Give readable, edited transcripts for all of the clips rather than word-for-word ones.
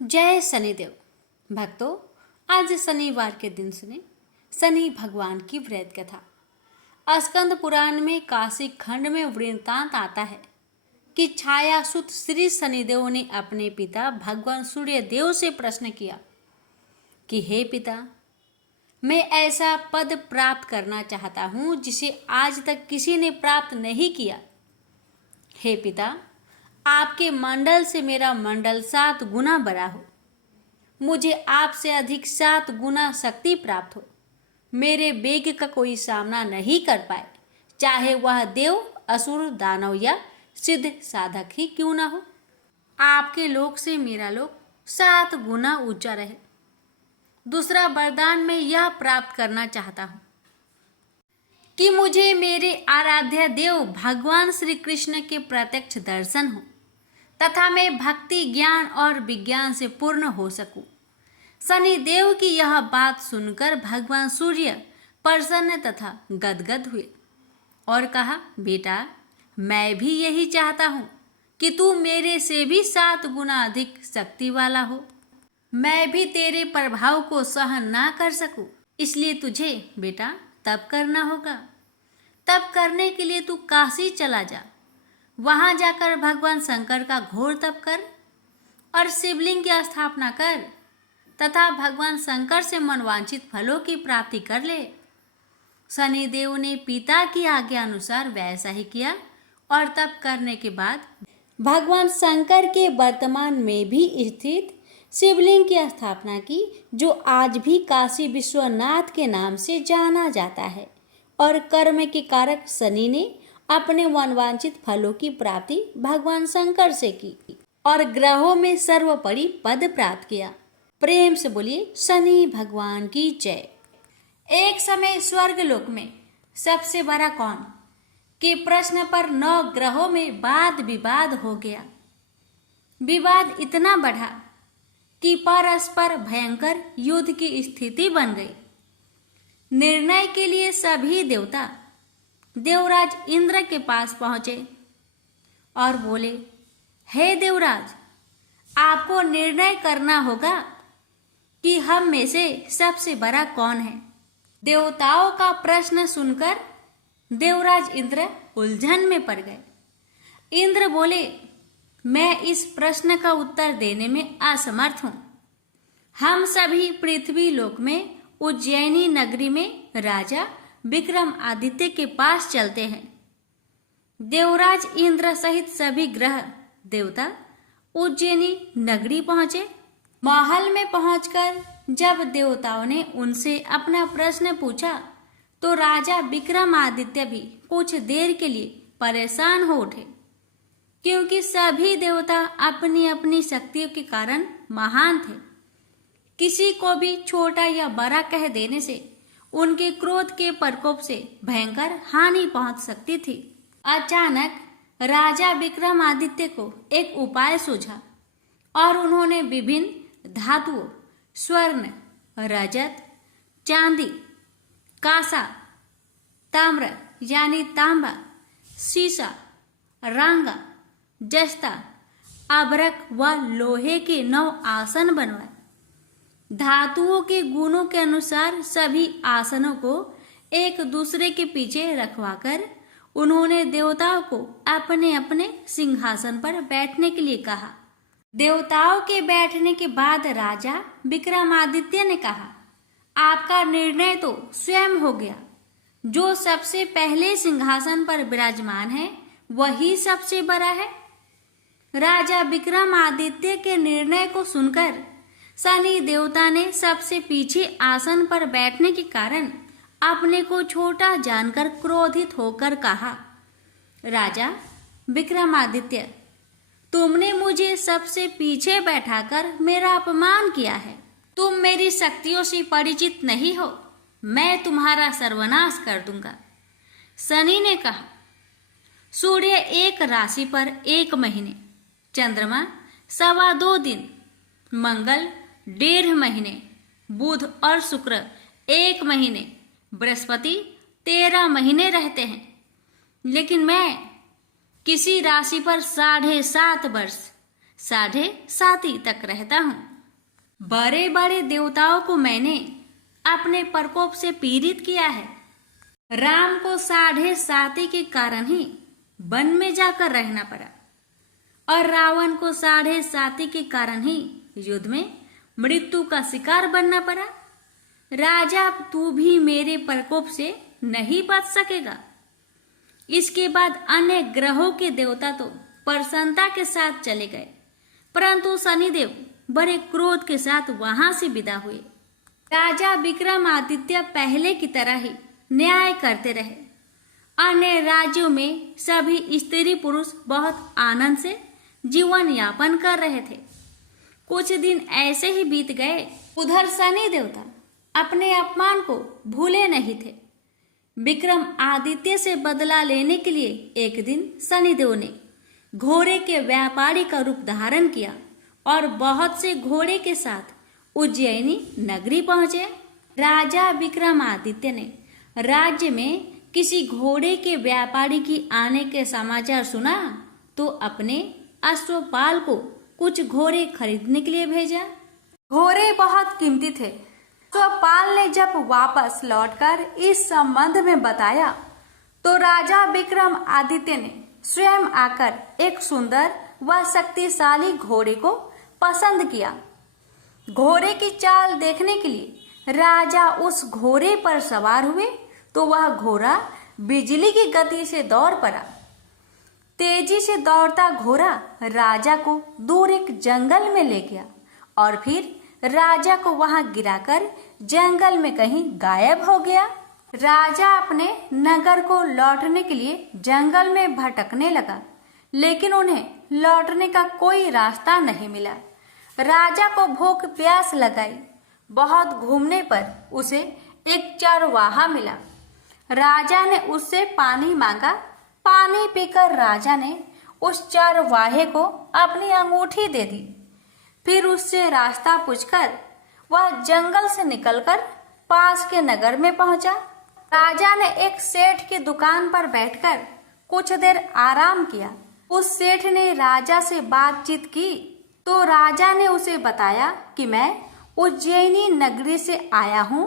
जय शनिदेव। भक्तों, आज शनिवार के दिन सुने शनि भगवान की व्रत कथा। स्कंद पुराण में काशी खंड में वृत्तांत आता है कि छायासुत श्री शनिदेव ने अपने पिता भगवान सूर्य देव से प्रश्न किया कि हे पिता, मैं ऐसा पद प्राप्त करना चाहता हूँ जिसे आज तक किसी ने प्राप्त नहीं किया। हे पिता, आपके मंडल से मेरा मंडल 7 गुना बड़ा हो, मुझे आपसे अधिक 7 गुना शक्ति प्राप्त हो, मेरे वेग का कोई सामना नहीं कर पाए, चाहे वह देव, असुर, दानव या सिद्ध साधक ही क्यों ना हो। आपके लोक से मेरा लोक 7 गुना ऊंचा रहे। दूसरा वरदान मैं यह प्राप्त करना चाहता हूँ कि मुझे मेरे आराध्य देव भगवान श्री कृष्ण के प्रत्यक्ष दर्शन हो तथा मैं भक्ति, ज्ञान और विज्ञान से पूर्ण हो सकूं। शनि देव की यह बात सुनकर भगवान सूर्य प्रसन्न तथा गदगद हुए और कहा, बेटा, मैं भी यही चाहता हूँ कि तू मेरे से भी 7 गुना अधिक शक्ति वाला हो। मैं भी तेरे प्रभाव को सहन ना कर सकूं, इसलिए तुझे बेटा तप करना होगा। तप करने के लिए तू काशी चला जा, वहां जाकर भगवान शंकर का घोर तप कर और शिवलिंग की स्थापना कर तथा भगवान शंकर से मनवांछित फलों की प्राप्ति कर ले। शनिदेव ने पिता की आज्ञा अनुसार वैसा ही किया और तप करने के बाद भगवान शंकर के वर्तमान में भी स्थित शिवलिंग की स्थापना की, जो आज भी काशी विश्वनाथ के नाम से जाना जाता है। और कर्म के कारक शनि ने अपने मनवांछित फलों की प्राप्ति भगवान शंकर से की और ग्रहों में सर्वोपरि पद प्राप्त किया। प्रेम से बोलिए शनि भगवान की जय। एक समय स्वर्ग लोक में सबसे बड़ा कौन के प्रश्न पर 9 ग्रहों में वाद विवाद हो गया। विवाद इतना बढ़ा कि परस्पर भयंकर युद्ध की स्थिति बन गई। निर्णय के लिए सभी देवता देवराज इंद्र के पास पहुंचे और बोले, हे देवराज, आपको निर्णय करना होगा कि हम में से सबसे बड़ा कौन है। देवताओं का प्रश्न सुनकर देवराज इंद्र उलझन में पड़ गए। इंद्र बोले, मैं इस प्रश्न का उत्तर देने में असमर्थ हूं। हम सभी पृथ्वी लोक में उज्जैनी नगरी में राजा विक्रमादित्य के पास चलते हैं। देवराज इंद्र सहित सभी ग्रह देवता उज्जैनी नगरी पहुंचे। महल में पहुंचकर जब देवताओं ने उनसे अपना प्रश्न पूछा तो राजा विक्रमादित्य भी कुछ देर के लिए परेशान हो उठे, क्योंकि सभी देवता अपनी अपनी शक्तियों के कारण महान थे। किसी को भी छोटा या बड़ा कह देने से उनके क्रोध के प्रकोप से भयंकर हानि पहुंच सकती थी। अचानक राजा विक्रमादित्य को एक उपाय सूझा और उन्होंने विभिन्न धातुओं, स्वर्ण, रजत, चांदी, कांसा, ताम्र यानी तांबा, सीसा, रांगा, जस्ता, अभ्रक व लोहे के 9 आसन बनवाए। धातुओं के गुणों के अनुसार सभी आसनों को एक दूसरे के पीछे रखवाकर उन्होंने देवताओं को अपने अपने सिंहासन पर बैठने के लिए कहा। देवताओं के बैठने के बाद राजा विक्रमादित्य ने कहा, आपका निर्णय तो स्वयं हो गया। जो सबसे पहले सिंहासन पर विराजमान है वही सबसे बड़ा है। राजा विक्रमादित्य के निर्णय को सुनकर शनि देवता ने सबसे पीछे आसन पर बैठने के कारण अपने को छोटा जानकर क्रोधित होकर कहा, राजा विक्रमादित्य, तुमने मुझे सबसे पीछे बैठाकर मेरा अपमान किया है। तुम मेरी शक्तियों से परिचित नहीं हो, मैं तुम्हारा सर्वनाश कर दूंगा। शनि ने कहा, सूर्य एक राशि पर 1 महीने, चंद्रमा 2.25 दिन, मंगल 1.5 महीने, बुध और शुक्र 1 महीने, बृहस्पति 13 महीने रहते हैं। लेकिन मैं किसी राशि पर 7.5 वर्ष 7.5 तक रहता हूँ। बड़े बड़े देवताओं को मैंने अपने प्रकोप से पीड़ित किया है। राम को 7.5 के कारण ही वन में जाकर रहना पड़ा और रावण को 7.5 के कारण ही युद्ध में मृत्यु का शिकार बनना पड़ा। राजा, तू भी मेरे प्रकोप से नहीं बच सकेगा। इसके बाद अन्य ग्रहों के देवता तो प्रसन्नता के साथ चले गए, परंतु शनिदेव बड़े क्रोध के साथ वहां से विदा हुए। राजा विक्रमादित्य पहले की तरह ही न्याय करते रहे। अन्य राज्यों में सभी स्त्री पुरुष बहुत आनंद से जीवन यापन कर रहे थे। कुछ दिन ऐसे ही बीत गए। उधर शनि देवता अपने अपमान को भूले नहीं थे। विक्रम आदित्य से बदला लेने के लिए एक दिन शनिदेव ने घोड़े के व्यापारी का रूप धारण किया और बहुत से घोड़े के साथ उज्जैनी नगरी पहुंचे। राजा विक्रमादित्य ने राज्य में किसी घोड़े के व्यापारी की आने के समाचार सुना तो अपने अश्वपाल को कुछ घोड़े खरीदने के लिए भेजा। घोड़े बहुत कीमती थे। अश्वपाल ने जब वापस लौटकर इस संबंध में बताया तो राजा विक्रमादित्य ने स्वयं आकर एक सुंदर व शक्तिशाली घोड़े को पसंद किया। घोड़े की चाल देखने के लिए राजा उस घोड़े पर सवार हुए तो वह घोड़ा बिजली की गति से दौड़ पड़ा। तेजी से दौड़ता घोड़ा राजा को दूर एक जंगल में ले गया और फिर राजा को वहां गिराकर जंगल में कहीं गायब हो गया। राजा अपने नगर को लौटने के लिए जंगल में भटकने लगा, लेकिन उन्हें लौटने का कोई रास्ता नहीं मिला। राजा को भूख प्यास लगाई। बहुत घूमने पर उसे एक चरवाहा मिला। राजा ने उससे पानी मांगा। पानी पीकर राजा ने उस चरवाहे को अपनी अंगूठी दे दी। फिर उससे रास्ता पूछकर वह जंगल से निकलकर पास के नगर में पहुंचा। राजा ने एक सेठ की दुकान पर बैठकर कुछ देर आराम किया। उस सेठ ने राजा से बातचीत की तो राजा ने उसे बताया कि मैं उज्जैनी नगरी से आया हूँ।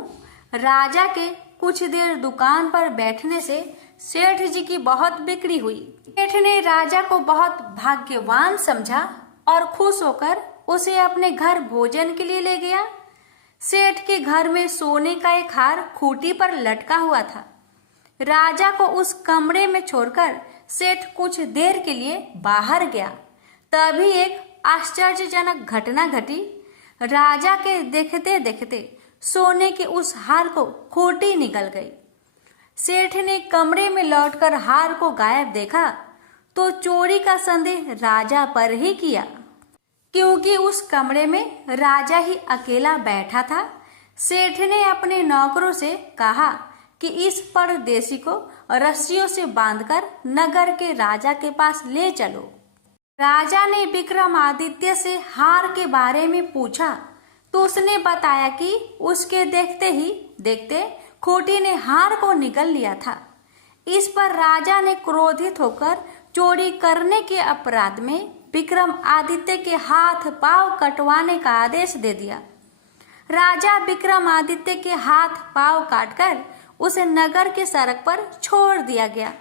राजा के कुछ देर दुकान पर बैठने से सेठ जी की बहुत बिक्री हुई। सेठ ने राजा को बहुत भाग्यवान समझा और खुश होकर उसे अपने घर भोजन के लिए ले गया। सेठ के घर में सोने का एक हार खूंटी पर लटका हुआ था। राजा को उस कमरे में छोड़कर सेठ कुछ देर के लिए बाहर गया। तभी एक आश्चर्यजनक घटना घटी। राजा के देखते देखते सोने के उस हार को खूंटी निकल गई। सेठ ने कमरे में लौटकर हार को गायब देखा तो चोरी का संदेह राजा पर ही किया, क्योंकि उस कमरे में राजा ही अकेला बैठा था। सेठ ने अपने नौकरों से कहा कि इस परदेशी को रस्सियों से बांधकर नगर के राजा के पास ले चलो। राजा ने विक्रमादित्य से हार के बारे में पूछा तो उसने बताया कि उसके देखते ही देखते खूंटी ने हार को निगल लिया था। इस पर राजा ने क्रोधित होकर चोरी करने के अपराध में विक्रमादित्य के हाथ पांव कटवाने का आदेश दे दिया। राजा विक्रमादित्य के हाथ पांव काटकर उसे नगर के सड़क पर छोड़ दिया गया।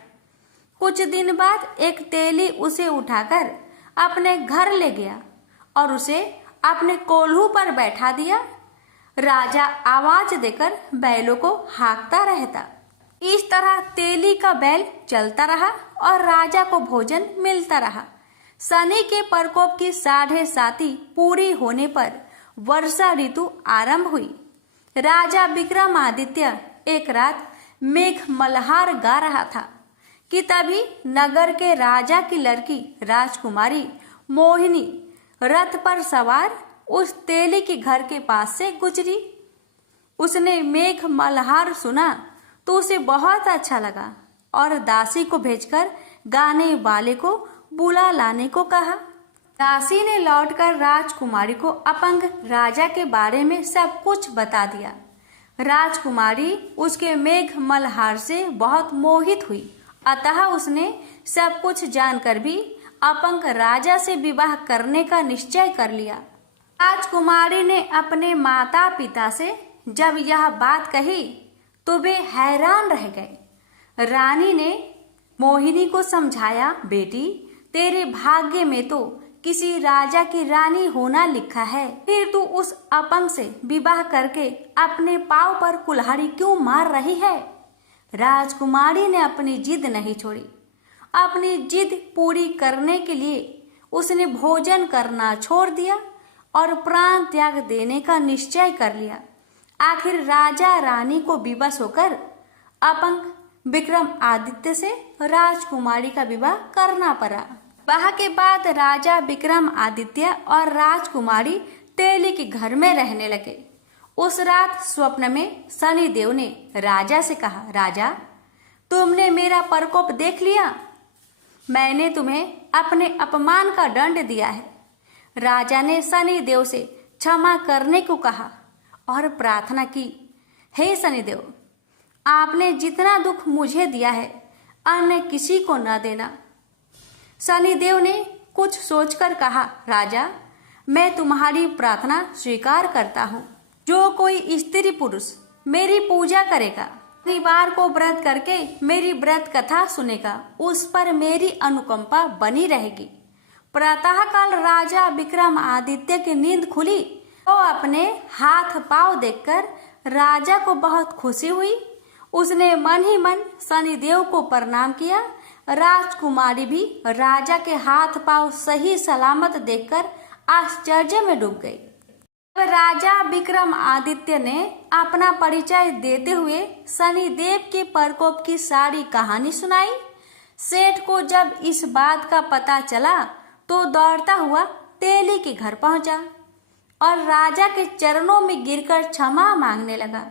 कुछ दिन बाद एक तेली उसे उठाकर अपने घर ले गया और उसे अपने कोल्हू पर बैठा दिया। राजा आवाज देकर बैलों को हाँकता रहता। इस तरह तेली का बैल चलता रहा और राजा को भोजन मिलता रहा। शनि के प्रकोप की 7.5 पूरी होने पर वर्षा ऋतु आरंभ हुई। राजा विक्रमादित्य एक रात मेघ मल्हार गा रहा था कि तभी नगर के राजा की लड़की राजकुमारी मोहिनी रथ पर सवार उस तेली के घर के पास से गुजरी। उसने मेघ मल्हार सुना तो उसे बहुत अच्छा लगा और दासी को भेजकर गाने वाले को बुला लाने को कहा। दासी ने लौटकर राजकुमारी को अपंग राजा के बारे में सब कुछ बता दिया। राजकुमारी उसके मेघ मल्हार से बहुत मोहित हुई, अतः उसने सब कुछ जानकर भी अपंग राजा से विवाह करने का निश्चय कर लिया। राजकुमारी ने अपने माता पिता से जब यह बात कही तो वे हैरान रह गए। रानी ने मोहिनी को समझाया, बेटी तेरे भाग्य में तो किसी राजा की रानी होना लिखा है, फिर तू उस अपंग से विवाह करके अपने पांव पर कुल्हाड़ी क्यों मार रही है। राजकुमारी ने अपनी जिद नहीं छोड़ी। अपनी जिद पूरी करने के लिए उसने भोजन करना छोड़ दिया और प्राण त्याग देने का निश्चय कर लिया। आखिर राजा रानी को विवश होकर अपंग विक्रमादित्य से राजकुमारी का विवाह करना पड़ा। विवाह के बाद राजा विक्रमादित्य और राजकुमारी तेली के घर में रहने लगे। उस रात स्वप्न में शनिदेव ने राजा से कहा, राजा तुमने मेरा प्रकोप देख लिया, मैंने तुम्हें अपने अपमान का दंड दिया है। राजा ने शनिदेव से क्षमा करने को कहा और प्रार्थना की, हे शनिदेव, आपने जितना दुख मुझे दिया है अन्य किसी को न देना। शनिदेव ने कुछ सोचकर कहा, राजा मैं तुम्हारी प्रार्थना स्वीकार करता हूँ। जो कोई स्त्री पुरुष मेरी पूजा करेगा, शनिवार को व्रत करके मेरी व्रत कथा सुनेगा, उस पर मेरी अनुकंपा बनी रहेगी। प्रातःकाल राजा विक्रमादित्य की नींद खुली तो अपने हाथ पांव देखकर राजा को बहुत खुशी हुई। उसने मन ही मन शनिदेव को प्रणाम किया। राजकुमारी भी राजा के हाथ पांव सही सलामत देखकर आश्चर्य में डूब गई। राजा विक्रमादित्य ने अपना परिचय देते हुए शनिदेव के प्रकोप की सारी कहानी सुनाई। सेठ को जब इस बात का पता चला तो दौड़ता हुआ तेली के घर पहुंचा और राजा के चरणों में गिरकर क्षमा मांगने लगा।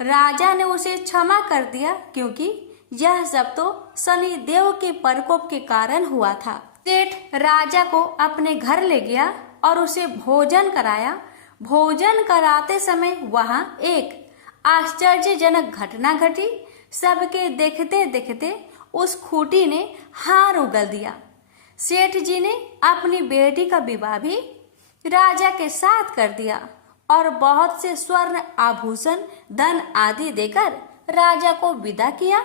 राजा ने उसे क्षमा कर दिया क्योंकि यह सब तो शनिदेव के प्रकोप के कारण हुआ था। सेठ राजा को अपने घर ले गया और उसे भोजन कराया। भोजन कराते समय वहां एक आश्चर्यजनक घटना घटी। सबके देखते देखते उस खूंटी ने हार उगल दिया। सेठ जी ने अपनी बेटी का विवाह भी राजा के साथ कर दिया और बहुत से स्वर्ण आभूषण धन आदि देकर राजा को विदा किया।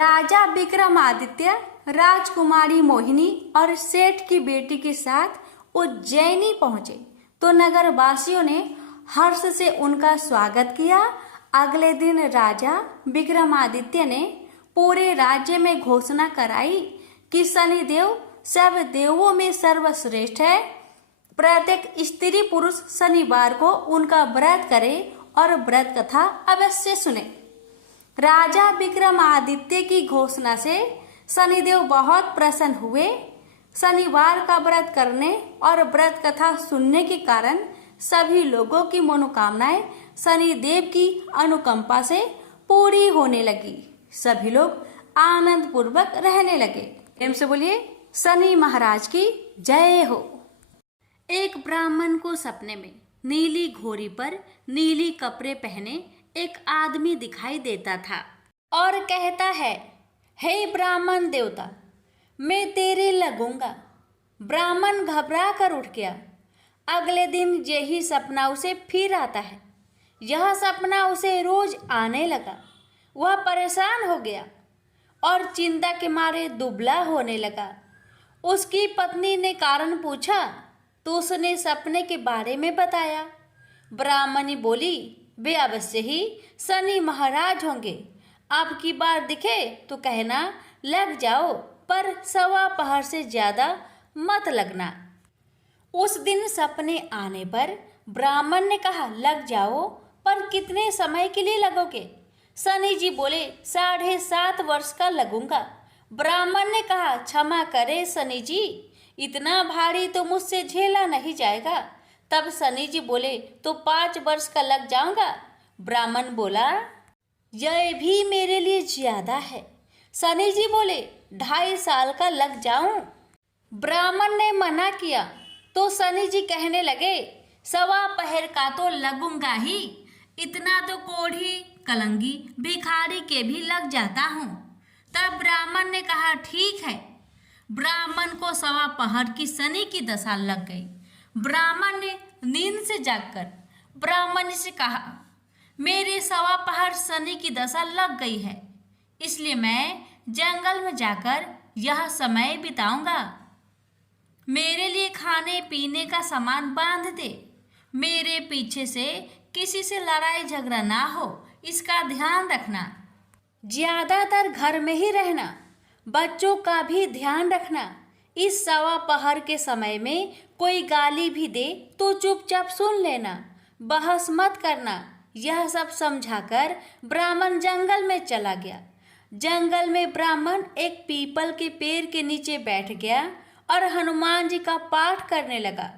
राजा विक्रमादित्य राजकुमारी मोहिनी और सेठ की बेटी के साथ उज्जैनी पहुंचे तो नगर वासियों ने हर्ष से उनका स्वागत किया। अगले दिन राजा विक्रमादित्य ने पूरे राज्य में घोषणा कराई कि शनिदेव सब देवों में सर्वश्रेष्ठ है। प्रत्येक स्त्री पुरुष शनिवार को उनका व्रत करे और व्रत कथा अवश्य सुने। राजा विक्रमादित्य की घोषणा से शनिदेव बहुत प्रसन्न हुए। शनिवार का व्रत करने और व्रत कथा सुनने के कारण सभी लोगों की मनोकामनाएं शनिदेव की अनुकंपा से पूरी होने लगी। सभी लोग आनंद पूर्वक रहने लगे। प्रेम से बोलिए शनि महाराज की जय हो। एक ब्राह्मण को सपने में नीली घोड़ी पर नीली कपड़े पहने एक आदमी दिखाई देता था और कहता है, हे ब्राह्मण देवता, मैं तेरे लगूंगा। ब्राह्मण घबरा कर उठ गया। अगले दिन यही सपना उसे फिर आता है। यह सपना उसे रोज आने लगा। वह परेशान हो गया और चिंता के मारे दुबला होने लगा। उसकी पत्नी ने कारण पूछा तो उसने सपने के बारे में बताया। ब्राह्मणी बोली, वे अवश्य ही शनि महाराज होंगे। अब की बार दिखे तो कहना लग जाओ, पर सवा पहर से ज्यादा मत लगना। उस दिन सपने आने पर ब्राह्मण ने कहा, लग जाओ, पर कितने समय के लिए लगोगे? शनि जी बोले, 7.5 वर्ष का लगूंगा। ब्राह्मण ने कहा, क्षमा करे शनि जी, इतना भारी तो मुझसे झेला नहीं जाएगा। तब शनि जी बोले, तो 5 वर्ष का लग जाऊंगा। ब्राह्मण बोला, यह भी मेरे लिए ज्यादा है। शनि जी बोले, 2.5 साल का लग जाऊं। ब्राह्मण ने मना किया तो शनि जी कहने लगे, सवा पहर का तो लगूंगा ही, इतना तो कोढ़ी कलंगी भिखारी के भी लग जाता हूँ। तब ब्राह्मण ने कहा, ठीक है। ब्राह्मण को सवा पहर की शनि की दशा लग गई। ब्राह्मण ने नींद से जागकर ब्राह्मण से कहा, मेरे सवा पहर शनि की दशा लग गई है, इसलिए मैं जंगल में जाकर यह समय बिताऊंगा। मेरे लिए खाने पीने का सामान बांध दे। मेरे पीछे से किसी से लड़ाई झगड़ा ना हो, इसका ध्यान रखना। ज्यादातर घर में ही रहना, बच्चों का भी ध्यान रखना। इस सवा पहर के समय में कोई गाली भी दे तो चुपचाप सुन लेना, बहस मत करना। यह सब समझाकर ब्राह्मण जंगल में चला गया। जंगल में ब्राह्मण एक पीपल के पेड़ के नीचे बैठ गया और हनुमान जी का पाठ करने लगा।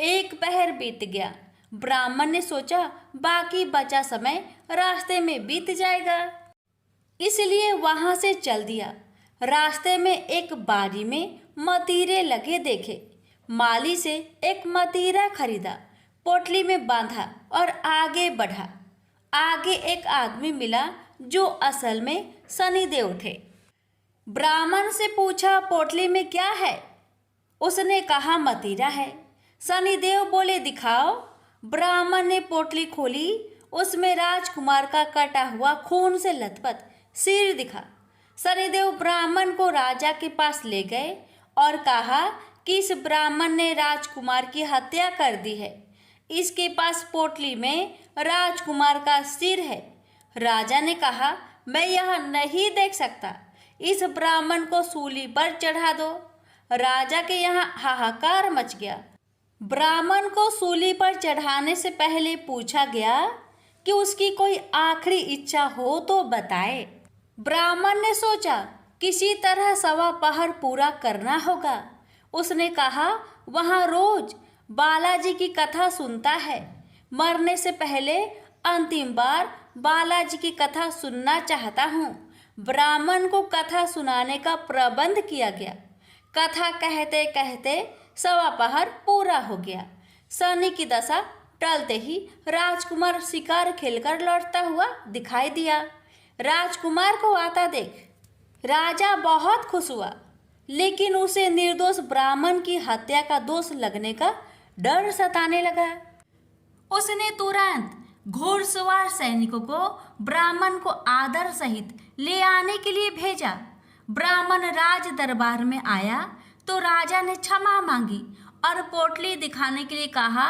एक पहर बीत गया। ब्राह्मण ने सोचा बाकी बचा समय रास्ते में बीत जाएगा, इसलिए वहां से चल दिया। रास्ते में एक बाड़ी में मतीरे लगे देखे। माली से एक मतीरा खरीदा, पोटली में बांधा और आगे बढ़ा। आगे एक आदमी मिला जो असल में शनिदेव थे। ब्राह्मण से पूछा, पोटली में क्या है? उसने कहा, मतीरा है। शनिदेव बोले, दिखाओ। ब्राह्मण ने पोटली खोली। उसमें राजकुमार का कटा हुआ खून से लथपथ सिर दिखा। शनिदेव ब्राह्मण को राजा के पास ले गए और कहा कि इस ब्राह्मण ने राजकुमार की हत्या कर दी है। इसके पास पोटली में राजकुमार का सिर है। राजा ने कहा, मैं यह नहीं देख सकता, इस ब्राह्मण को सूली पर चढ़ा दो। राजा के यहाँ हाहाकार मच गया। ब्राह्मण को सूली पर चढ़ाने से पहले पूछा गया कि उसकी कोई आखिरी इच्छा हो तो बताए। ब्राह्मण ने सोचा किसी तरह सवा पहर पूरा करना होगा। उसने कहा, वहाँ रोज बालाजी की कथा सुनता है। मरने से पहले अंतिम बार बालाजी की कथा सुनना चाहता हूँ। ब्राह्मण को कथा सुनाने का प्रबंध किया गया। कथा कहते कहते सवा पहर पूरा हो गया। शनि की दशा टलते ही राजकुमार शिकार खेलकर लौटता हुआ दिखाई दिया। राजकुमार को आता देख राजा बहुत खुश हुआ, लेकिन उसे निर्दोष ब्राह्मण की हत्या का दोष लगने का डर सताने लगा। उसने तुरंत घुड़सवार सैनिकों को ब्राह्मण को आदर सहित ले आने के लिए भेजा। ब्राह्मण राज दरबार में आया तो राजा ने क्षमा मांगी और पोटली दिखाने के लिए कहा।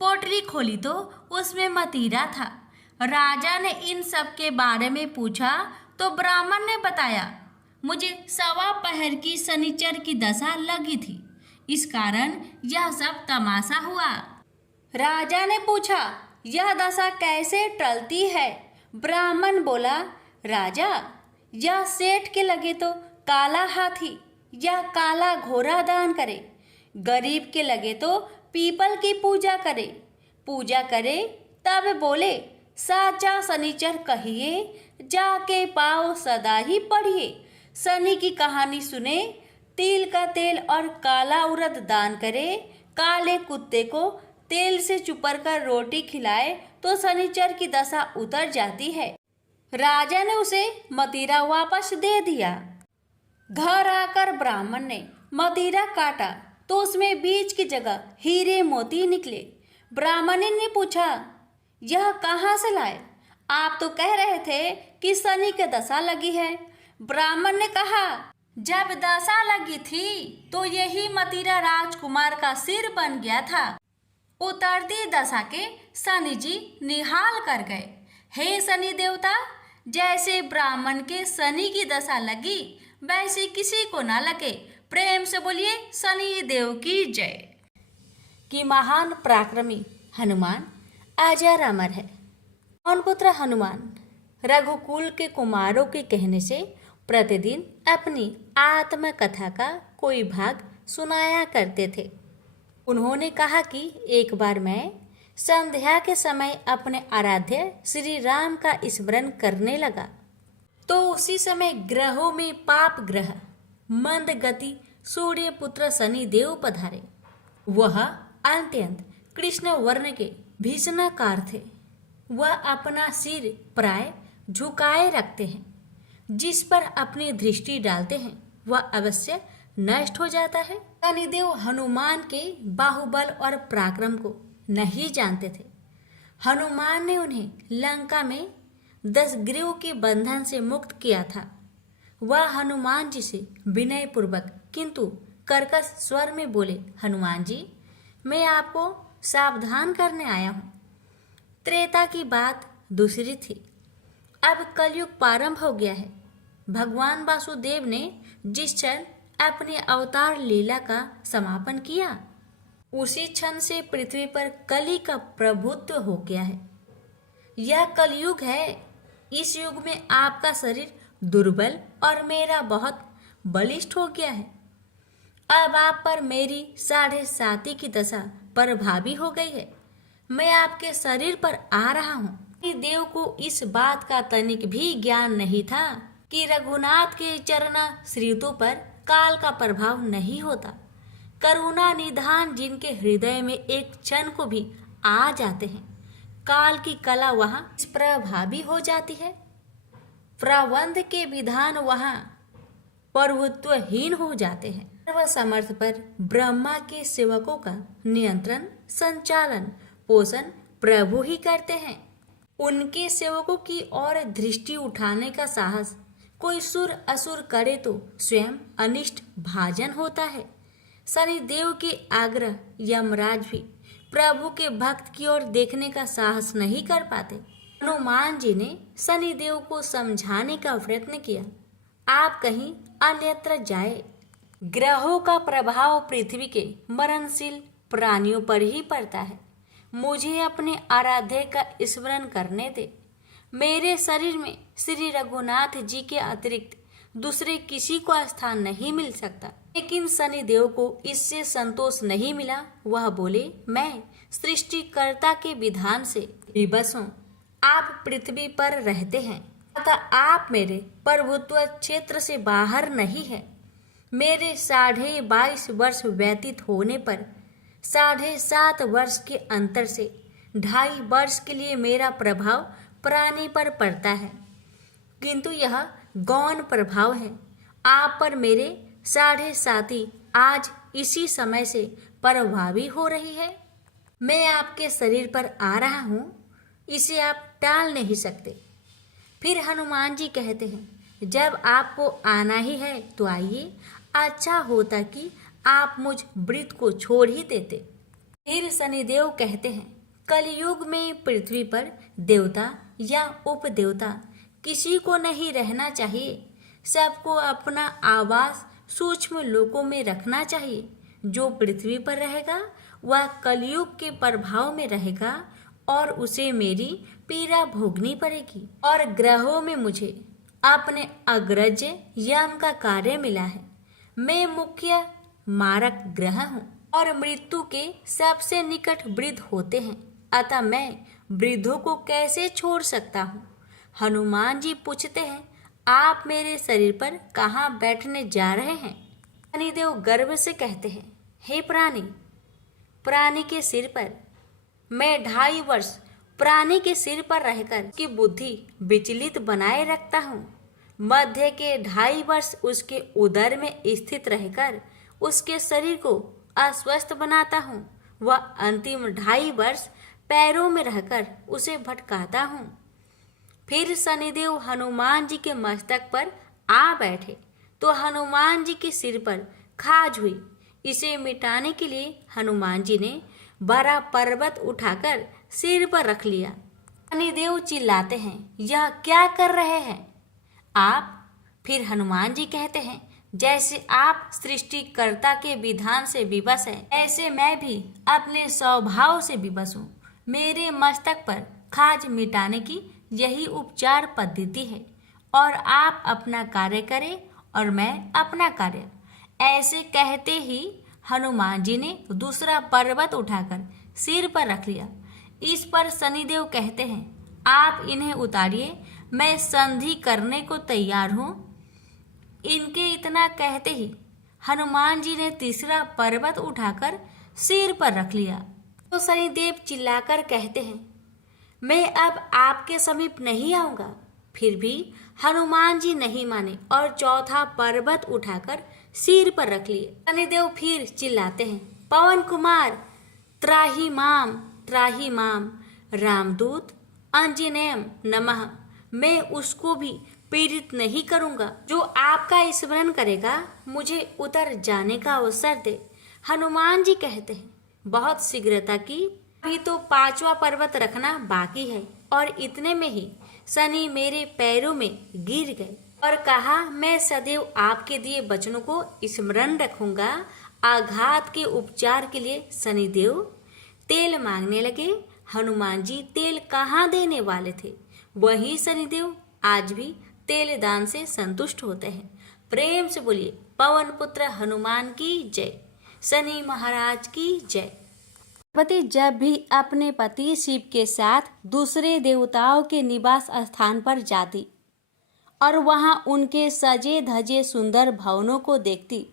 पोटली खोली तो उसमें मतीरा था। राजा ने इन सब के बारे में पूछा तो ब्राह्मण ने बताया, मुझे सवा पहर की शनिचर की दशा लगी थी, इस कारण यह सब तमाशा हुआ। राजा ने पूछा, यह दशा कैसे टलती है? ब्राह्मण बोला, राजा, यह सेठ के लगे तो काला हाथी या काला घोड़ा दान करे, गरीब के लगे तो पीपल की पूजा करे तब बोले, साचा शनिचर कहिए, जाके पाओ सदा ही पढ़िए। शनि की कहानी सुने, तिल का तेल और काला उड़द दान करे, काले कुत्ते को तेल से चुपर कर रोटी खिलाए तो शनिचर की दशा उतर जाती है। राजा ने उसे मतीरा वापस दे दिया। घर आकर ब्राह्मण ने मतीरा काटा तो उसमें बीज की जगह हीरे मोती निकले। ब्राह्मण ने पूछा, यह कहाँ से लाए? आप तो कह रहे थे कि शनि की दशा लगी है। ब्राह्मण ने कहा, जब दशा लगी थी तो यही मतीरा राजकुमार का सिर बन गया था। उतरती दशा के शनि जी निहाल कर गए। हे शनि देवता, जैसे ब्राह्मण के शनि की दशा लगी वैसे किसी को ना लगे। प्रेम से बोलिए शनि देव की जय। कि महान पराक्रमी हनुमान अजर अमर है। पवन पुत्र हनुमान रघुकुल के कुमारों के कहने से प्रतिदिन अपनी आत्मकथा का कोई भाग सुनाया करते थे। उन्होंने कहा कि एक बार मैं संध्या के समय अपने आराध्य श्री राम का स्मरण करने लगा तो उसी समय ग्रहों में पाप ग्रह मंद गति सूर्य पुत्र शनि देव पधारे। वह अत्यंत कृष्ण वर्ण के भीषणाकार थे। वह अपना सिर प्राय झुकाए रखते हैं। जिस पर अपनी दृष्टि डालते हैं वह अवश्य नष्ट हो जाता है। शनिदेव हनुमान के बाहुबल और पराक्रम को नहीं जानते थे। हनुमान ने उन्हें लंका में 10 ग्रीव के बंधन से मुक्त किया था। वह हनुमान जी से विनय पूर्वक किंतु कर्कश स्वर में बोले, हनुमान जी, मैं आपको सावधान करने आया हूँ। त्रेता की बात दूसरी थी, अब कलयुग प्रारंभ हो गया है। भगवान वासुदेव ने जिस क्षण अपनी अवतार लीला का समापन किया, उसी क्षण से पृथ्वी पर कली का प्रभुत्व हो गया है। यह कलयुग है। इस युग में आपका शरीर दुर्बल और मेरा बहुत बलिष्ठ हो गया है। अब आप पर मेरी 7.5 की दशा प्रभावी हो गई है। मैं आपके शरीर पर आ रहा हूँ। देव को इस बात का तनिक भी ज्ञान नहीं था कि रघुनाथ के चरणा श्रीतों पर काल का प्रभाव नहीं होता। करुणा निधान जिनके हृदय में एक क्षण को भी आ जाते हैं, काल की कला वहां प्रभावी हो जाती है। प्रबंध के विधान वहां प्रभुत्वहीन हो जाते हैं। सर्वसमर्थ पर ब्रह्मा के सेवकों का नियंत्रण, संचालन, पोषण प्रभु ही करते हैं। उनके सेवकों की ओर दृष्टि उठाने का साहस कोई सुर असुर करे तो स्वयं अनिष्ट भाजन होता है। शनिदेव के आग्रह यमराज भी प्रभु के भक्त की ओर देखने का साहस नहीं कर पाते। हनुमान जी ने शनिदेव को समझाने का प्रयत्न किया, आप कहीं अन्यत्र जाए। ग्रहों का प्रभाव पृथ्वी के मरणशील प्राणियों पर ही पड़ता है। मुझे अपने आराध्य का स्मरण करने दे। मेरे शरीर में श्री रघुनाथ जी के अतिरिक्त दूसरे किसी को स्थान नहीं मिल सकता। लेकिन शनिदेव को इससे संतोष नहीं मिला। वह बोले, मैं सृष्टिकर्ता के विधान से विवश हूँ। आप पृथ्वी पर रहते हैं, अतः आप मेरे प्रभुत्व क्षेत्र से बाहर नहीं है। मेरे 22.5 वर्ष व्यतीत होने पर 7.5 वर्ष के अंतर से 2.5 वर्ष के लिए मेरा प्रभाव प्राणी पर पड़ता है, किंतु यह गौण प्रभाव है। आप पर मेरे 7.5 आज इसी समय से प्रभावी हो रही है। मैं आपके शरीर पर आ रहा हूँ, इसे आप टाल नहीं सकते। फिर हनुमान जी कहते हैं, जब आपको आना ही है तो आइए। अच्छा होता कि आप मुझ वृत्त को छोड़ ही देते। फिर शनिदेव कहते हैं, कलयुग में पृथ्वी पर देवता या उपदेवता किसी को नहीं रहना चाहिए। सबको अपना आवास सूक्ष्म लोकों में रखना चाहिए। जो पृथ्वी पर रहेगा वह कलयुग के प्रभाव में रहेगा और उसे मेरी पीड़ा भोगनी पड़ेगी। और ग्रहों में मुझे अपने अग्रज यम का कार्य मिला है। मैं मुख्य मारक ग्रह हूँ और मृत्यु के सबसे निकट वृद्ध होते हैं, अतः मैं वृद्धों को कैसे छोड़ सकता हूँ। हनुमान जी पूछते हैं, आप मेरे शरीर पर कहाँ बैठने जा रहे हैं। शनिदेव गर्व से कहते हैं, हे प्राणी के सिर पर मैं 2.5 वर्ष प्राणी के सिर पर रहकर की बुद्धि विचलित बनाए रखता हूँ। मध्य के 2.5 वर्ष उसके उदर में स्थित रहकर उसके शरीर को अस्वस्थ बनाता हूँ। वह अंतिम 2.5 वर्ष पैरों में रहकर उसे भटकाता हूँ। फिर शनिदेव हनुमान जी के मस्तक पर आ बैठे तो हनुमान जी के सिर पर खाज हुई। इसे मिटाने के लिए हनुमान जी ने बड़ा पर्वत उठाकर सिर पर रख लिया। शनिदेव चिल्लाते हैं, यह क्या कर रहे हैं आप। फिर हनुमान जी कहते हैं, जैसे आप सृष्टिकर्ता के विधान से विवश हैं, ऐसे मैं भी अपने स्वभाव से विवश हूँ। मेरे मस्तक पर खाज मिटाने की यही उपचार पद्धति है और आप अपना कार्य करें और मैं अपना कार्य। ऐसे कहते ही हनुमान जी ने दूसरा पर्वत उठाकर सिर पर रख लिया। इस पर शनिदेव कहते हैं, आप इन्हें उतारिए, मैं संधि करने को तैयार हूँ। इनके इतना कहते ही हनुमान जी ने तीसरा पर्वत उठाकर सिर पर रख लिया। तो शनिदेव चिल्लाकर कहते हैं, मैं अब आपके समीप नहीं आऊँगा। फिर भी हनुमान जी नहीं माने और चौथा पर्वत उठाकर सिर पर रख लिए। शनिदेव फिर चिल्लाते हैं, पवन कुमार त्राही माम रामदूत आंजनेयम नमः। मैं उसको भी पीड़ित नहीं करूंगा जो आपका स्मरण करेगा, मुझे उतर जाने का अवसर दे। हनुमान जी कहते हैं, बहुत शीघ्रता की, अभी तो 5वां पर्वत रखना बाकी है। और इतने में ही शनि मेरे पैरों में गिर गए और कहा, मैं सदैव आपके दिए वचनों को स्मरण रखूंगा। आघात के उपचार के लिए शनिदेव तेल मांगने लगे। हनुमान जी तेल कहाँ देने वाले थे, वही शनिदेव आज भी तेल दान से संतुष्ट होते हैं। प्रेम से बोलिए, पवन पुत्र हनुमान की जय, शनि महाराज की जय। पार्वती जब भी अपने पति शिव के साथ दूसरे देवताओं के निवास स्थान पर जाती और वहां उनके सजे धजे सुंदर भवनों को देखती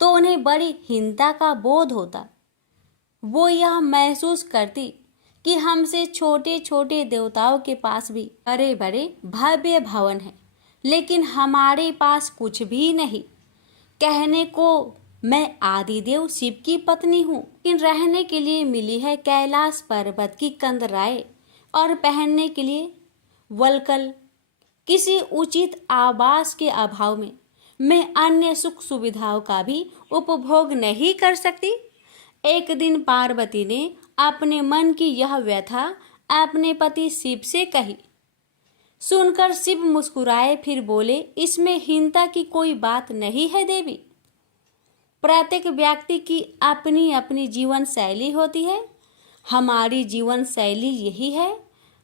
तो उन्हें बड़ी हीनता का बोध होता। वो यह महसूस करती कि हमसे छोटे छोटे देवताओं के पास भी बड़े बड़े भव्य भवन हैं, लेकिन हमारे पास कुछ भी नहीं। कहने को मैं आदिदेव शिव की पत्नी हूँ, लेकिन रहने के लिए मिली है कैलाश पर्वत की कंदराएं और पहनने के लिए वल्कल। किसी उचित आवास के अभाव में मैं अन्य सुख सुविधाओं का भी उपभोग नहीं कर सकती। एक दिन पार्वती ने अपने मन की यह व्यथा अपने पति शिव से कही। सुनकर शिव मुस्कुराए, फिर बोले, इसमें हीनता की कोई बात नहीं है देवी। प्रत्येक व्यक्ति की अपनी अपनी जीवन शैली होती है। हमारी जीवन शैली यही है,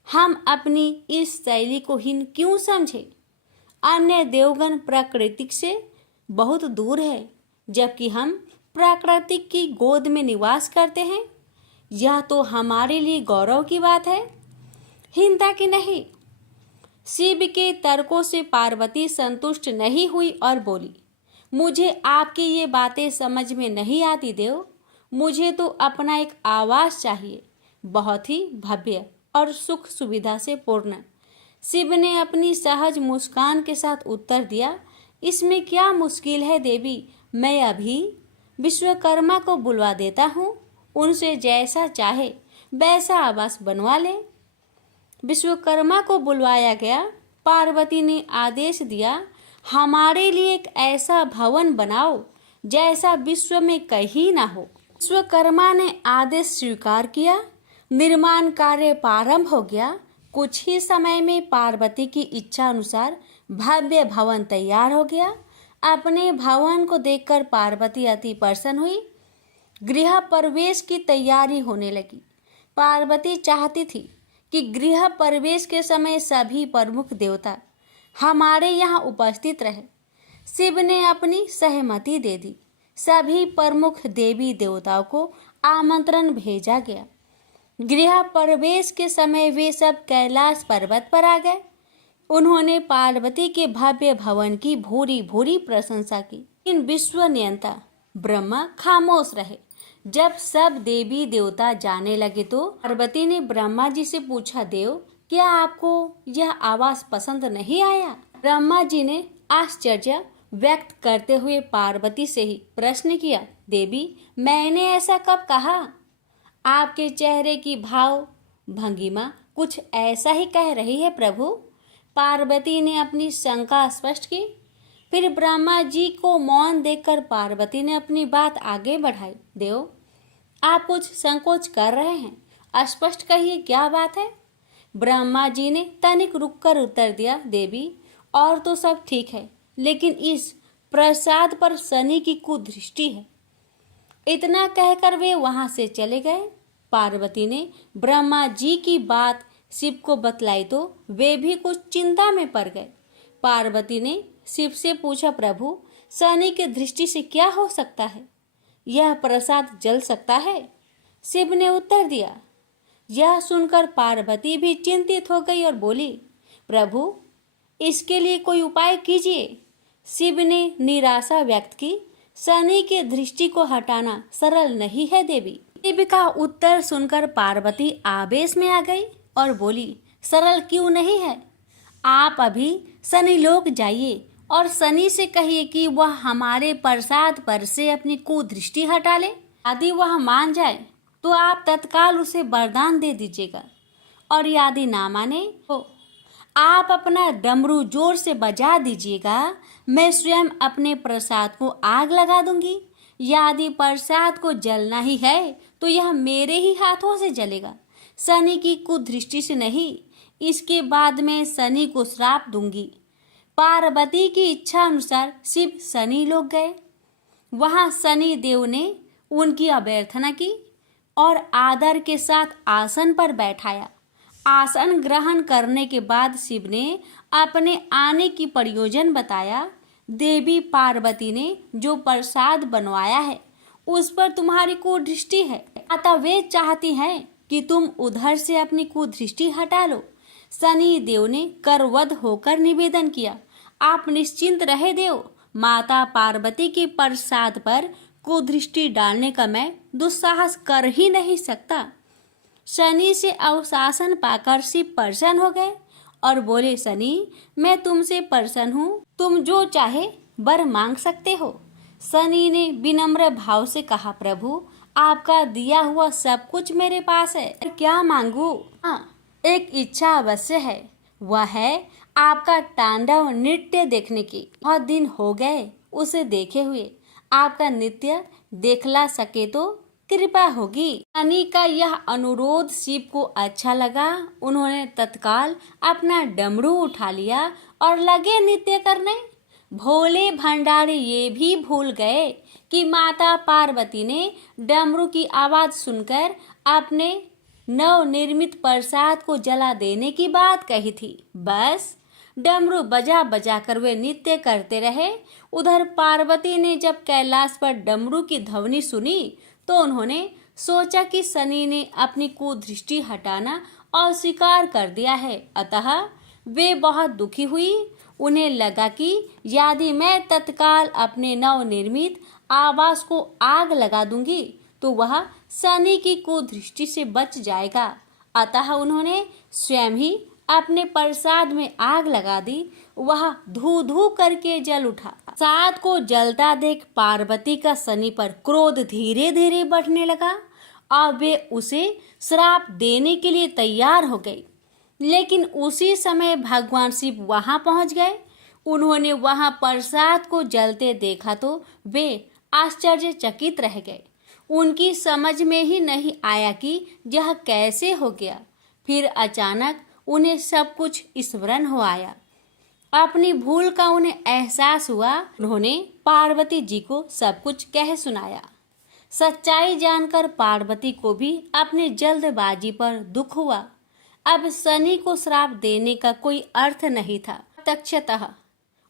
हम अपनी इस शैली को हीन क्यों समझे। अन्य देवगण प्राकृतिक से बहुत दूर है, जबकि हम प्राकृतिक की गोद में निवास करते हैं। यह तो हमारे लिए गौरव की बात है, हीनता की नहीं। शिव के तर्कों से पार्वती संतुष्ट नहीं हुई और बोली, मुझे आपकी ये बातें समझ में नहीं आती देव। मुझे तो अपना एक आवास चाहिए, बहुत ही भव्य और सुख सुविधा से पूर्ण। शिव ने अपनी सहज मुस्कान के साथ उत्तर दिया, इसमें क्या मुश्किल है देवी। मैं अभी विश्वकर्मा को बुलवा देता हूँ, उनसे जैसा चाहे वैसा आवास बनवा ले। विश्वकर्मा को बुलवाया गया। पार्वती ने आदेश दिया, हमारे लिए एक ऐसा भवन बनाओ जैसा विश्व में कहीं ना हो। विश्वकर्मा ने आदेश स्वीकार किया। निर्माण कार्य प्रारंभ हो गया। कुछ ही समय में पार्वती की इच्छा अनुसार भव्य भवन तैयार हो गया। अपने भवन को देखकर पार्वती अति प्रसन्न हुई। गृह प्रवेश की तैयारी होने लगी। पार्वती चाहती थी कि गृह प्रवेश के समय सभी प्रमुख देवता हमारे यहाँ उपस्थित रहे। शिव ने अपनी सहमति दे दी। सभी प्रमुख देवी देवताओं को आमंत्रण भेजा गया। गृह प्रवेश के समय वे सब कैलाश पर्वत पर आ गए। उन्होंने पार्वती के भव्य भवन की भूरी भूरी प्रशंसा की। इन विश्व नियंता ब्रह्मा खामोश रहे। जब सब देवी देवता जाने लगे तो पार्वती ने ब्रह्मा जी से पूछा, देव क्या आपको यह आवास पसंद नहीं आया। ब्रह्मा जी ने आश्चर्य व्यक्त करते हुए पार्वती से ही प्रश्न किया, देवी मैंने ऐसा कब कहा। आपके चेहरे की भाव भंगिमा कुछ ऐसा ही कह रही है प्रभु। पार्वती ने अपनी शंका स्पष्ट की। फिर ब्रह्मा जी को मौन देखकर पार्वती ने अपनी बात आगे बढ़ाई, देव आप कुछ संकोच कर रहे हैं, स्पष्ट कहिए क्या बात है। ब्रह्मा जी ने तनिक रुककर उत्तर दिया, देवी और तो सब ठीक है, लेकिन इस प्रसाद पर शनि की कुदृष्टि है। इतना कहकर वे वहां से चले गए। पार्वती ने ब्रह्मा जी की बात शिव को बतलाई तो वे भी कुछ चिंता में पड़ गए। पार्वती ने शिव से पूछा, प्रभु शनि की दृष्टि से क्या हो सकता है, यह प्रसाद जल सकता है। शिव ने उत्तर दिया। यह सुनकर पार्वती भी चिंतित हो गई और बोली, प्रभु इसके लिए कोई उपाय कीजिए। शिव ने निराशा व्यक्त की। शनि की दृष्टि को हटाना सरल नहीं है देवी। शिव का उत्तर सुनकर पार्वती आवेश में आ गई और बोली, सरल क्यों नहीं है, आप अभी शनि लोक जाइए और शनि से कहिए कि वह हमारे प्रसाद पर से अपनी कुदृष्टि हटा ले। यदि वह मान जाए तो आप तत्काल उसे वरदान दे दीजिएगा, और यदि ना माने तो आप अपना डमरू जोर से बजा दीजिएगा। मैं स्वयं अपने प्रसाद को आग लगा दूंगी। यदि प्रसाद को जलना ही है तो यह मेरे ही हाथों से जलेगा, शनि की कुदृष्टि से नहीं। इसके बाद मैं शनि को श्राप दूंगी। पार्वती की इच्छा अनुसार शिव शनि लोग गए। वहां शनि देव ने उनकी अभ्यर्थना की और आदर के साथ आसन पर बैठाया। आसन ग्रहण करने के बाद शिव ने अपने आने की प्रयोजन बताया। देवी पार्वती ने जो प्रसाद बनवाया है उस पर तुम्हारी कुदृष्टि है, अतः वे चाहती हैं कि तुम उधर से अपनी कुदृष्टि हटा लो। शनि देव ने करवध होकर निवेदन किया, आप निश्चिंत रहे देव, माता पार्वती के प्रसाद पर कुदृष्टि डालने का मैं दुस्साहस कर ही नहीं सकता। शनि से अवशासन पाकर शिव प्रसन्न हो गए और बोले, शनि मैं तुमसे प्रसन्न हूँ, तुम जो चाहे वर मांग सकते हो। शनि ने विनम्र भाव से कहा, प्रभु आपका दिया हुआ सब कुछ मेरे पास है, क्या मांगू? हाँ, एक इच्छा अवश्य है, वह है आपका तांडव नृत्य देखने की। बहुत दिन हो गए उसे देखे हुए, आपका नृत्य देखला सके तो कृपा होगी। शनि का यह अनुरोध शिव को अच्छा लगा। उन्होंने तत्काल अपना डमरू उठा लिया और लगे नृत्य करने। भोले भंडारी ये भी भूल गए कि माता पार्वती ने डमरू की आवाज सुनकर अपने नवनिर्मित प्रसाद को जला देने की बात कही थी। बस डमरू बजा बजा कर वे नृत्य करते रहे। उधर पार्वती ने जब कैलाश पर डमरू की ध्वनि सुनी तो उन्होंने सोचा कि शनि ने अपनी कुदृष्टि हटाना अस्वीकार कर दिया है, अतः वे बहुत दुखी हुई। उन्हें लगा कि यदि मैं तत्काल अपने नवनिर्मित आवास को आग लगा दूंगी तो वह शनि की कुदृष्टि से बच जाएगा। अतः उन्होंने स्वयं ही अपने प्रसाद में आग लगा दी। वह धू धू करके जल उठा। प्रसाद को जलता देख पार्वती का शनि पर क्रोध धीरे धीरे बढ़ने लगा और वे उसे श्राप देने के लिए तैयार हो गई। लेकिन उसी समय भगवान शिव वहां पहुंच गए। उन्होंने वहां प्रसाद को जलते देखा तो वे आश्चर्यचकित रह गए। उनकी समझ में ही नहीं आया कि यह कैसे हो गया। फिर अचानक उन्हें सब कुछ स्मरण हो आया। अपनी भूल का उन्हें एहसास हुआ। उन्होंने पार्वती जी को सब कुछ कह सुनाया। सच्चाई जानकर पार्वती को भी अपनी जल्दबाजी पर दुख हुआ। अब शनि को श्राप देने का कोई अर्थ नहीं था। प्रत्यक्षतः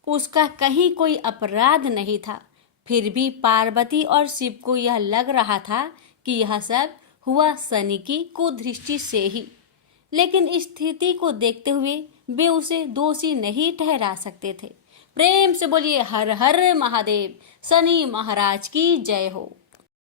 उसका कहीं कोई अपराध नहीं था। फिर भी पार्वती और शिव को यह लग रहा था कि यह सब हुआ शनि की कुदृष्टि से ही। लेकिन इस स्थिति को देखते हुए वे उसे दोषी नहीं ठहरा सकते थे। प्रेम से बोलिए हर हर महादेव, शनि महाराज की जय हो।